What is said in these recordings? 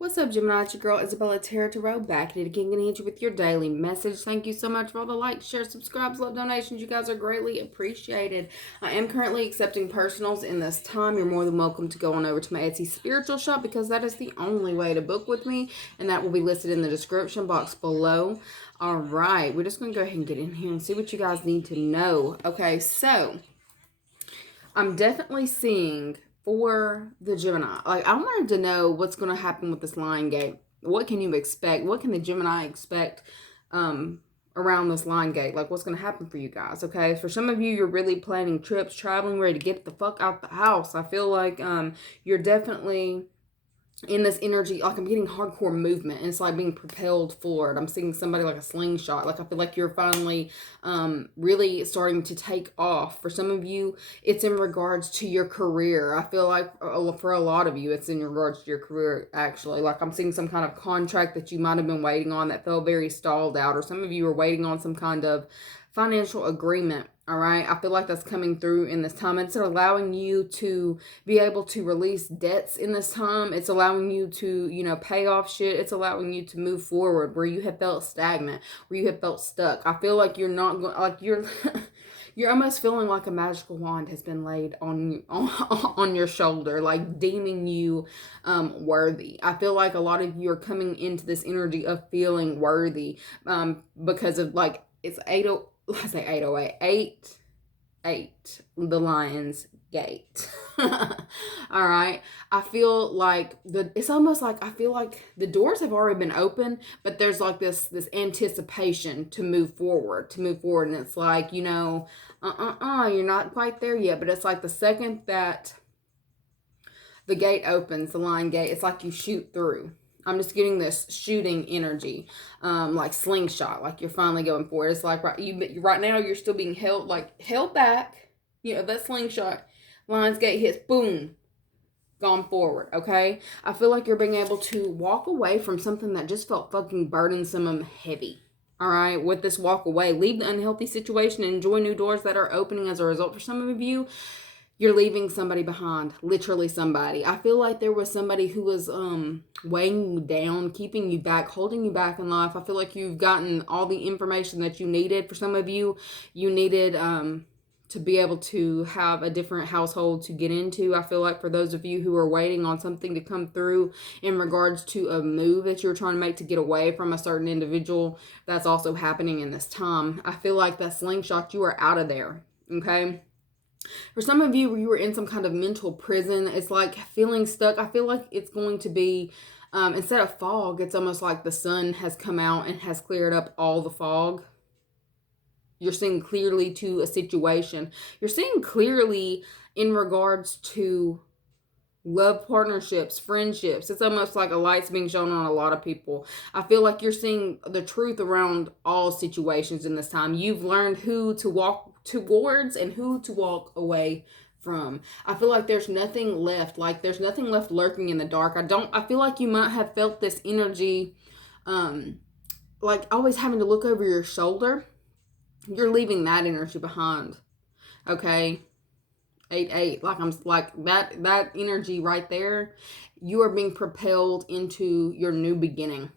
What's up, Gemini? It's your girl, Isabellataratarot, back at it again, gonna hit you with your daily message. Thank you so much for all the likes, shares, subscribes, love, donations. You guys are greatly appreciated. I am currently accepting personals in this time. You're more than welcome to go on over to my Etsy spiritual shop because that is the only way to book with me, and that will be listed in the description box below. All right, we're just gonna go ahead and get in here and see what you guys need to know. Okay, so I'm definitely seeing for the Gemini. Like, I wanted to know what's going to happen with this line gate. What can you expect? What can the Gemini expect around this line gate? Like, what's going to happen for you guys? Okay, for some of you, you're really planning trips, traveling, ready to get the fuck out the house. I feel like you're definitely in this energy, like I'm getting hardcore movement, and it's like being propelled forward. I'm seeing somebody like a slingshot. Like I feel like you're finally really starting to take off. For some of you, it's in regards to your career. I feel like for a lot of you, it's in regards to your career, actually. Like I'm seeing some kind of contract that you might have been waiting on that felt very stalled out, or some of you are waiting on some kind of financial agreement. All right, I feel like that's coming through in this time. It's allowing you to be able to release debts in this time. It's allowing you to, pay off shit. It's allowing you to move forward where you have felt stagnant, where you have felt stuck. I feel like you're not going, like you're, you're almost feeling like a magical wand has been laid on your shoulder, like deeming you worthy. I feel like a lot of you are coming into this energy of feeling worthy because of like it's 8. I say 808, 8, the Lion's Gate. All right. I feel like it's almost like I feel like the doors have already been open, but there's like this anticipation to move forward, and it's like, you're not quite there yet, but it's like the second that the gate opens, the line gate, it's like you shoot through. I'm just getting this shooting energy, like slingshot, like you're finally going for it. It's like right now you're still being held back. That slingshot, lion's gate hits, boom, gone forward. Okay, I feel like you're being able to walk away from something that just felt fucking burdensome and heavy. All right, with this walk away, leave the unhealthy situation and enjoy new doors that are opening as a result. For some of you, you're leaving somebody behind, literally somebody. I feel like there was somebody who was weighing you down, keeping you back, holding you back in life. I feel like you've gotten all the information that you needed. For some of you, you needed to be able to have a different household to get into. I feel like for those of you who are waiting on something to come through in regards to a move that you're trying to make to get away from a certain individual, that's also happening in this time. I feel like that slingshot, you are out of there, okay? For some of you, you were in some kind of mental prison. It's like feeling stuck. I feel like it's going to be, instead of fog, it's almost like the sun has come out and has cleared up all the fog. You're seeing clearly to a situation. You're seeing clearly in regards to love, partnerships, friendships. It's almost like a light's being shown on a lot of people. I feel like you're seeing the truth around all situations in this time. You've learned who to walk towards and who to walk away from. I feel like there's nothing left. Like there's nothing left lurking in the dark. I feel like you might have felt this energy, like always having to look over your shoulder. You're leaving that energy behind. Okay. 8-8, like I'm like that energy right there, you are being propelled into your new beginning.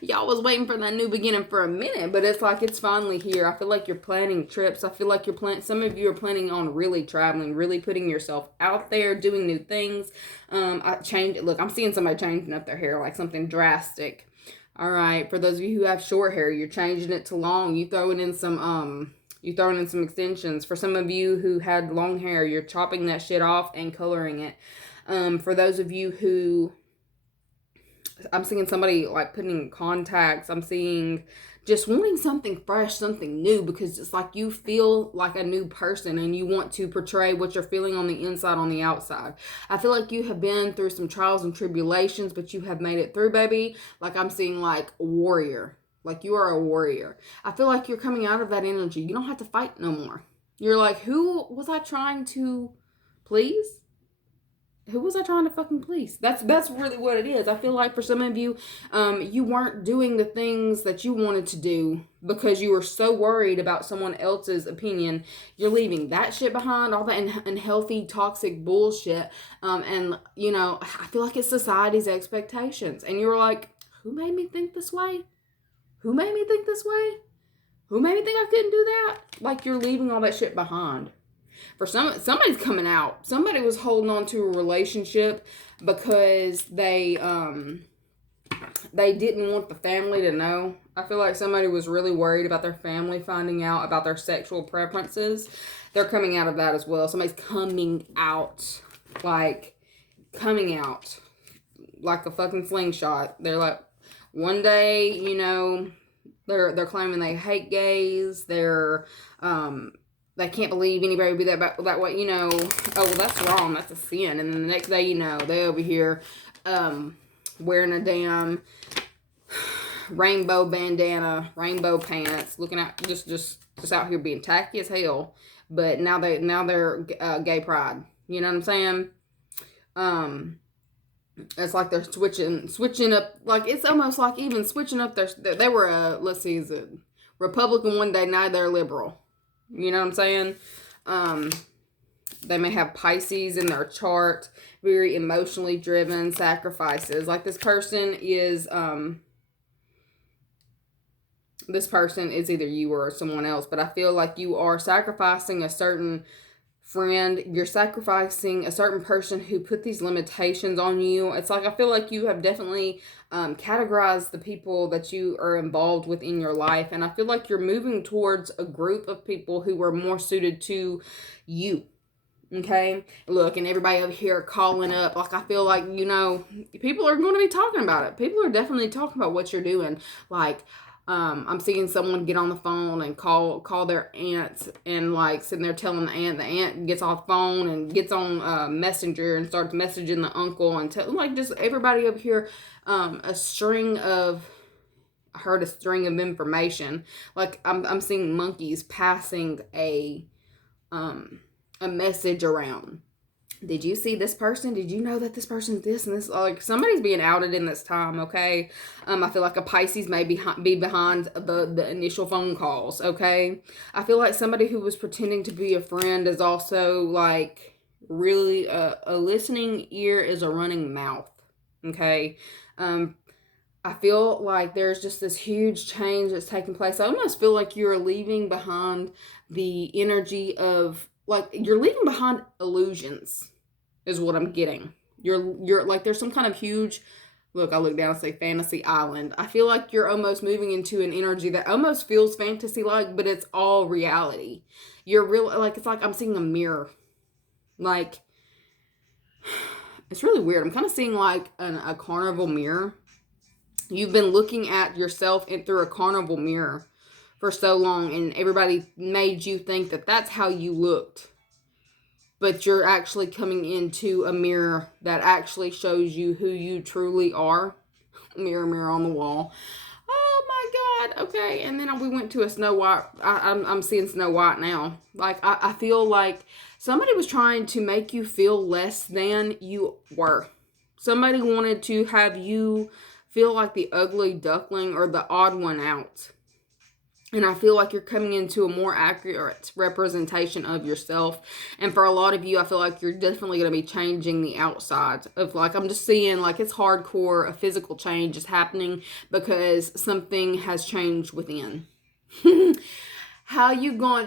Y'all was waiting for that new beginning for a minute, but it's like it's finally here. I feel like you're planning trips. I feel like some of you are planning on really traveling, really putting yourself out there, doing new things. Look, I'm seeing somebody changing up their hair, like something drastic. All right, for those of you who have short hair, you're changing it to long. You throwing in some extensions. For some of you who had long hair, you're chopping that shit off and coloring it. For those of you who, I'm seeing somebody like putting contacts. I'm seeing just wanting something fresh, something new, because it's like you feel like a new person and you want to portray what you're feeling on the inside, on the outside. I feel like you have been through some trials and tribulations, but you have made it through, baby. Like I'm seeing like warrior. Like you are a warrior. I feel like you're coming out of that energy. You don't have to fight no more. You're like, who was I trying to please? who was I trying to fucking please? That's really what it is. I feel like for some of you, you weren't doing the things that you wanted to do because you were so worried about someone else's opinion. You're leaving that shit behind, all that unhealthy, toxic bullshit. And you know, I feel like it's society's expectations. And you were like, who made me think this way? Who made me think this way? Who made me think I couldn't do that? Like, you're leaving all that shit behind. For somebody's coming out. Somebody was holding on to a relationship because they didn't want the family to know. I feel like somebody was really worried about their family finding out about their sexual preferences. They're coming out of that as well. Somebody's coming out like a fucking slingshot. They're like, one day, you know, they're claiming they hate gays. They can't believe anybody would be that way, you know. Oh, well, that's wrong. That's a sin. And then the next day, you know, they over here wearing a damn rainbow bandana, rainbow pants, looking out, just out here being tacky as hell. But now they're gay pride. You know what I'm saying? It's like they're switching up. Like, it's almost like even switching up they were let's see, is it Republican one day, now they're liberal. You know what I'm saying? They may have Pisces in their chart, very emotionally driven, sacrifices. Like, this person is either you or someone else, but I feel like you are sacrificing a certain friend. You're sacrificing a certain person who put these limitations on you. It's like, I feel like you have definitely categorized the people that you are involved with in your life, and I feel like you're moving towards a group of people who are more suited to you. Okay, look, and everybody over here calling up, like, I feel like, you know, people are going to be talking about it. People are definitely talking about what you're doing. Like, I'm seeing someone get on the phone and call their aunts, and like sitting there telling the aunt gets off the phone and gets on Messenger and starts messaging the uncle and like, just everybody over here, I heard a string of information. Like, I'm seeing monkeys passing a message around. Did you see this person? Did you know that this person's this and this? Like, somebody's being outed in this time, okay? I feel like a Pisces may be behind the initial phone calls, okay? I feel like somebody who was pretending to be a friend is also, like, really a listening ear is a running mouth, okay? I feel like there's just this huge change that's taking place. I almost feel like you're leaving behind the energy of, like, you're leaving behind illusions, is what I'm getting. You're like, there's some kind of huge, look, I look down and say fantasy island. I feel like you're almost moving into an energy that almost feels fantasy-like, but it's all reality. You're real, like, it's like I'm seeing a mirror. Like, it's really weird. I'm kind of seeing like a carnival mirror. You've been looking at yourself through a carnival mirror for so long, and everybody made you think that that's how you looked. But you're actually coming into a mirror that actually shows you who you truly are. Mirror, mirror on the wall. Oh my God. Okay. And then we went to a Snow White. I'm seeing Snow White now. Like, I feel like somebody was trying to make you feel less than you were. Somebody wanted to have you feel like the ugly duckling or the odd one out. And I feel like you're coming into a more accurate representation of yourself. And for a lot of you, I feel like you're definitely going to be changing the outside of, like, I'm just seeing like it's hardcore, a physical change is happening because something has changed within. How you going,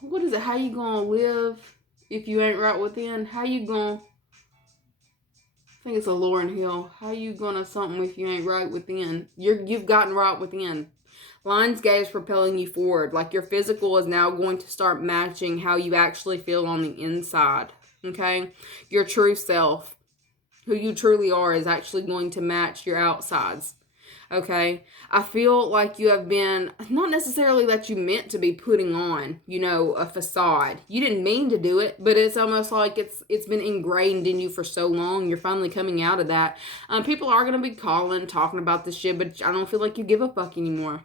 what is it? How you going to live if you ain't right within? How you going, I think it's a Lauryn Hill. How you going to something if you ain't right within? You've gotten right within. Lionsgate is propelling you forward. Like, your physical is now going to start matching how you actually feel on the inside. Okay? Your true self, who you truly are, is actually going to match your outsides. Okay? I feel like you have been, not necessarily that you meant to be putting on, you know, a facade. You didn't mean to do it, but it's almost like it's been ingrained in you for so long. You're finally coming out of that. People are going to be calling, talking about this shit, but I don't feel like you give a fuck anymore.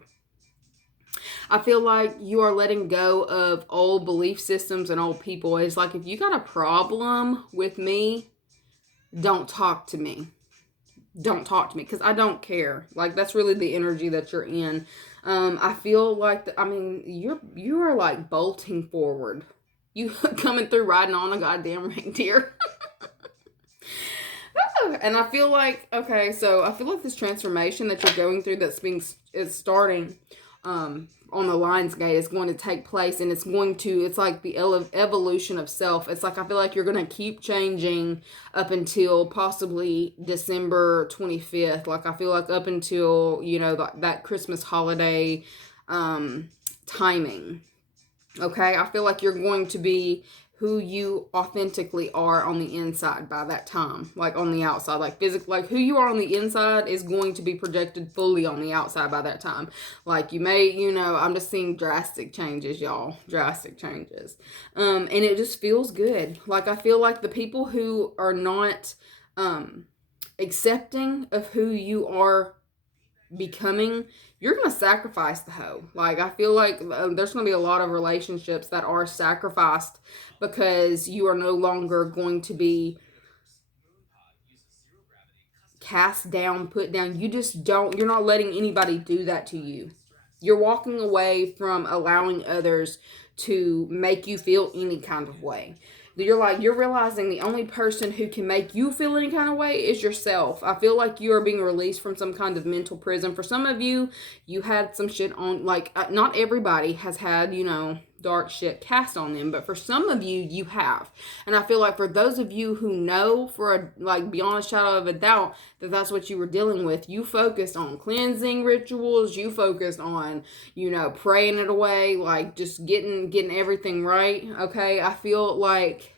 I feel like you are letting go of old belief systems and old people. It's like, if you got a problem with me, don't talk to me. Don't talk to me, because I don't care. Like, that's really the energy that you're in. I feel like, you are like bolting forward. You coming through riding on a goddamn reindeer. And I feel like, okay, so I feel like this transformation that you're going through is starting on the Lion's Gate is going to take place, and it's like the evolution of self. It's like, I feel like you're going to keep changing up until possibly December 25th. Like, I feel like up until, that Christmas holiday timing. Okay, I feel like you're going to be who you authentically are on the inside by that time. Like, on the outside, like physically, like who you are on the inside is going to be projected fully on the outside by that time. Like, you may, I'm just seeing drastic changes, y'all. Drastic changes. And it just feels good. Like, I feel like the people who are not accepting of who you are becoming, you're going to sacrifice the hoe. Like, I feel like there's going to be a lot of relationships that are sacrificed because you are no longer going to be cast down, put down. You're not letting anybody do that to you. You're walking away from allowing others to make you feel any kind of way. You're realizing the only person who can make you feel any kind of way is yourself. I feel like you are being released from some kind of mental prison. For some of you, you had some shit on, like, not everybody has had, dark shit cast on them, but for some of you, you have. And I feel like for those of you who know beyond a shadow of a doubt that that's what you were dealing with, you focused on cleansing rituals, you focused on, praying it away, like just getting everything right. Okay, I feel like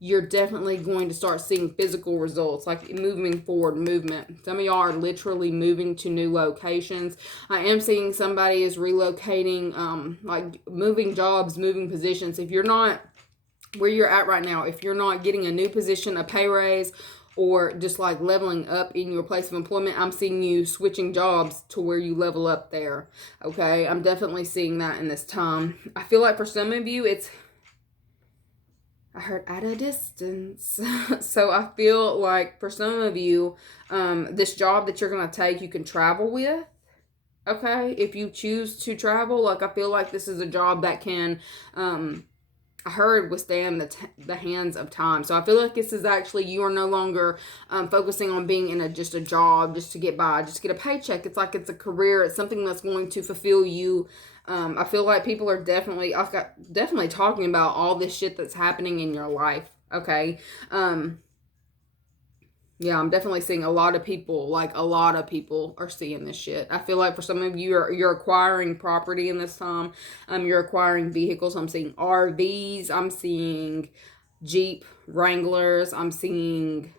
you're definitely going to start seeing physical results, like moving forward, movement. Some of y'all are literally moving to new locations. I am seeing somebody is relocating, like moving jobs, moving positions. If you're not where you're at right now, if you're not getting a new position, a pay raise, or just like leveling up in your place of employment, I'm seeing you switching jobs to where you level up there. Okay, I'm definitely seeing that in this time. I feel like for some of you, I heard at a distance. So I feel like for some of you, this job that you're going to take, you can travel with. Okay, if you choose to travel, like, I feel like this is a job that can, I heard, withstand the hands of time. So I feel like this is actually, you are no longer focusing on being in just a job just to get by, just to get a paycheck. It's like it's a career. It's something that's going to fulfill you. I feel like people are definitely talking about all this shit that's happening in your life. Okay. Yeah, I'm definitely seeing a lot of people are seeing this shit. I feel like for some of you, you're acquiring property in this time. You're acquiring vehicles. I'm seeing RVs. I'm seeing Jeep Wranglers. I'm seeing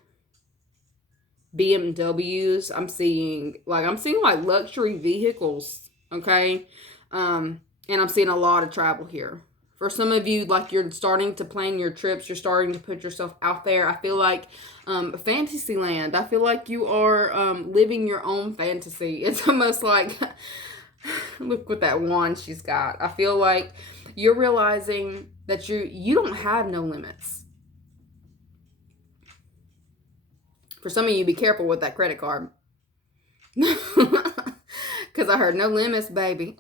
BMWs. I'm seeing like luxury vehicles. Okay. And I'm seeing a lot of travel here. For some of you, like, you're starting to plan your trips. You're starting to put yourself out there. I feel like fantasy land. I feel like you are living your own fantasy. It's almost like, look what that wand she's got. I feel like you're realizing that you don't have no limits. For some of you, be careful with that credit card. Because I heard no limits, baby.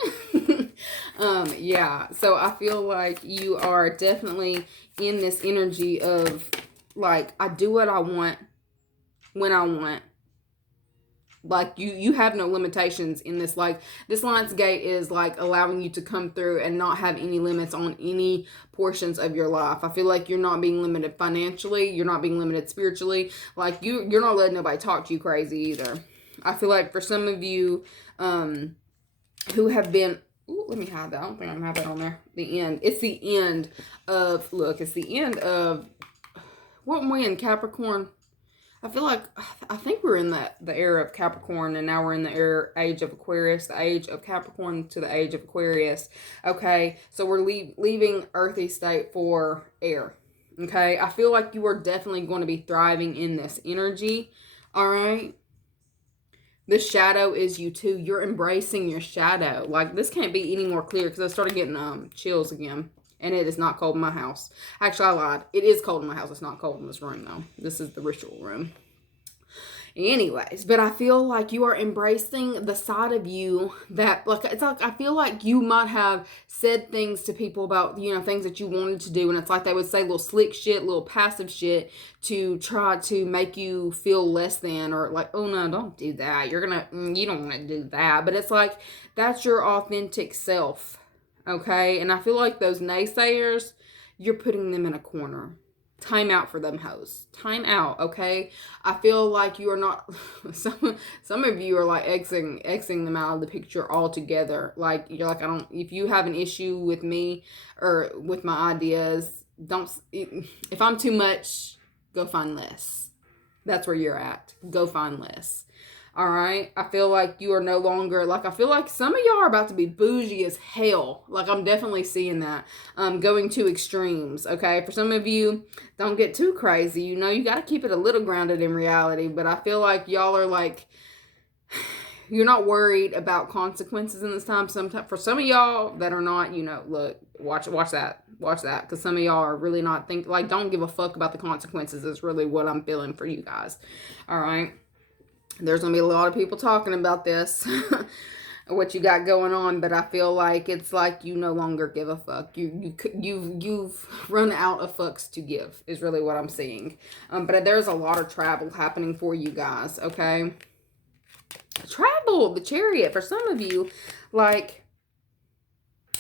Yeah, so I feel like you are definitely in this energy of, like, I do what I want when I want. Like, you have no limitations in this. Like, this Lion's Gate is like allowing you to come through and not have any limits on any portions of your life. I feel like you're not being limited financially. You're not being limited spiritually. Like, you're not letting nobody talk to you crazy either. I feel like for some of you who have been, ooh, let me hide that. I don't think I'm going to have that on there. The end. It's the end of, look, it's the end of, what were we in, Capricorn? I feel like, I think we're in the era of Capricorn, and now we're in the age of Aquarius, the age of Capricorn to the age of Aquarius. Okay, so we're leaving earthy state for air. Okay, I feel like you are definitely going to be thriving in this energy. All right. The shadow is you too. You're embracing your shadow. Like, this can't be any more clear because I started getting chills again. And it is not cold in my house. Actually, I lied. It is cold in my house. It's not cold in this room, though. This is the ritual room. Anyways, but I feel like you are embracing the side of you that, like, it's like, I feel like you might have said things to people about, you know, things that you wanted to do. And it's like they would say little slick shit, little passive shit to try to make you feel less than, or like, oh no, don't do that. You don't want to do that. But it's like, that's your authentic self. Okay. And I feel like those naysayers, you're putting them in a corner. Time out for them hoes. Time out, okay? I feel like you are not, some of you are like Xing them out of the picture altogether. Like, you're like, if you have an issue with me or with my ideas, if I'm too much, go find less. That's where you're at. Go find less. All right. I feel like you are no longer, like, I feel like some of y'all are about to be bougie as hell. Like, I'm definitely seeing that. Going to extremes. Okay. For some of you, don't get too crazy. You know, you got to keep it a little grounded in reality. But I feel like y'all are like, you're not worried about consequences in this time. Sometimes for some of y'all that are not, you know, look, watch that. Watch that. Because some of y'all are really not don't give a fuck about the consequences is really what I'm feeling for you guys. All right. There's going to be a lot of people talking about this, what you got going on, but I feel like it's like you no longer give a fuck. You've run out of fucks to give is really what I'm seeing. But there's a lot of travel happening for you guys, okay? Travel, the Chariot, for some of you, like,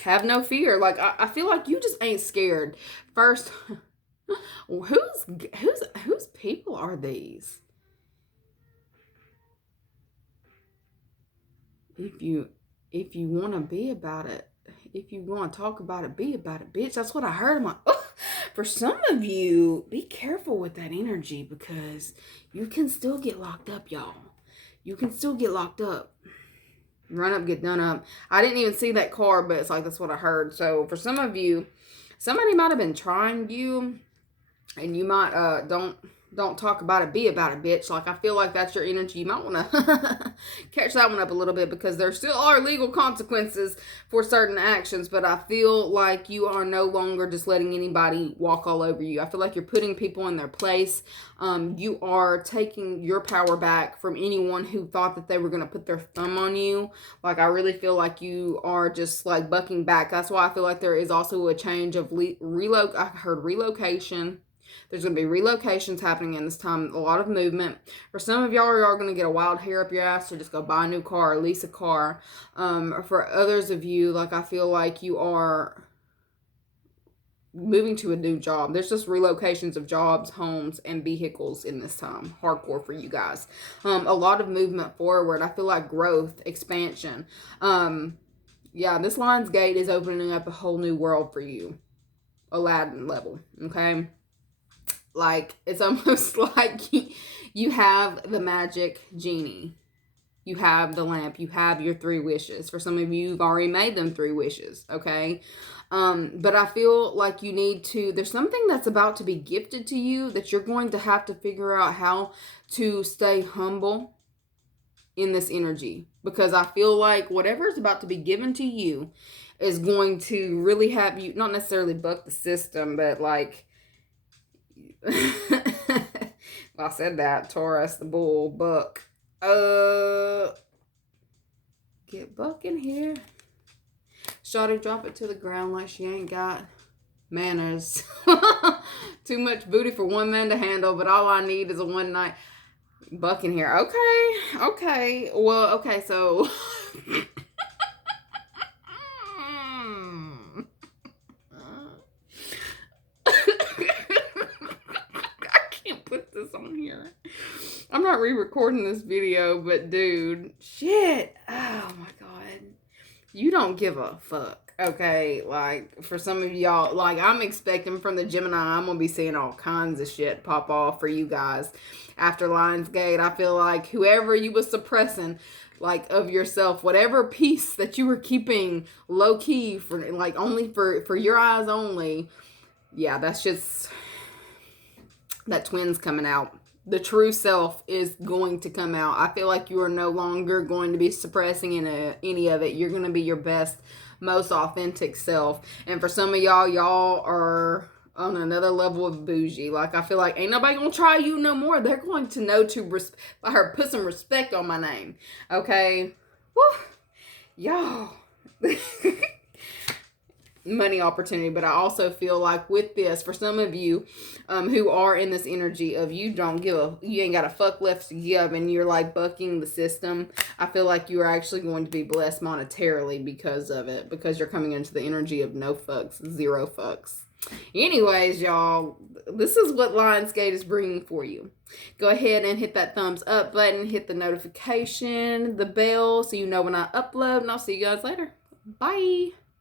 have no fear. Like, I feel like you just ain't scared. First, whose people are these? If you want to be about it, if you want to talk about it, be about it, bitch. That's what I heard. I'm like, oh. For some of you, be careful with that energy because you can still get locked up, y'all. You can still get locked up. Run up, get done up. I didn't even see that card, but it's like, that's what I heard. So for some of you, somebody might have been trying you and you might, don't talk about it, be about it, bitch. Like, I feel like that's your energy. You might want to catch that one up a little bit because there still are legal consequences for certain actions. But I feel like you are no longer just letting anybody walk all over you. I feel like you're putting people in their place. You are taking your power back from anyone who thought that they were going to put their thumb on you. Like, I really feel like you are just like bucking back. That's why I feel like there is also a change of I heard relocation. There's going to be relocations happening in this time. A lot of movement. For some of y'all, are going to get a wild hair up your ass or just go buy a new car or lease a car. For others of you, like, I feel like you are moving to a new job. There's just relocations of jobs, homes, and vehicles in this time. Hardcore for you guys. A lot of movement forward. I feel like growth, expansion. Yeah, this Lion's Gate is opening up a whole new world for you. Aladdin level. Okay? Like, it's almost like you have the magic genie. You have the lamp. You have your 3 wishes. For some of you, you've already made them 3 wishes, okay? But I feel like you need to, there's something that's about to be gifted to you that you're going to have to figure out how to stay humble in this energy. Because I feel like whatever is about to be given to you is going to really have you, not necessarily buck the system, but like, well, I said that. Taurus, the bull, buck. Get Buck in here. Shawty, drop it to the ground like she ain't got manners. Too much booty for one man to handle, but all I need is a one night. Buck in here. Okay. Well, okay, so put this on here. I'm not re-recording this video, but dude, shit. Oh my god. You don't give a fuck, okay? Like, for some of y'all, like, I'm expecting from the Gemini, I'm gonna be seeing all kinds of shit pop off for you guys after Lionsgate. I feel like whoever you was suppressing, like, of yourself, whatever piece that you were keeping low-key for, like, only for your eyes only, yeah, that's just, that twin's coming out. the true self is going to come out. I feel like you are no longer going to be suppressing any of it. You're going to be your best, most authentic self. And for some of y'all are on another level of bougie. Like, I feel like ain't nobody gonna try you no more. They're going to know to put some respect on my name. Okay? Woo! Y'all. Money opportunity. But I also feel like with this, for some of you who are in this energy of you ain't got a fuck left to give, and you're like bucking the system, I feel like you are actually going to be blessed monetarily because of it, because you're coming into the energy of no fucks, zero fucks. Anyways, y'all, this is what Lionsgate is bringing for you. Go ahead and hit that thumbs up button, hit the notification, the bell, so you know when I upload, and I'll see you guys later. Bye.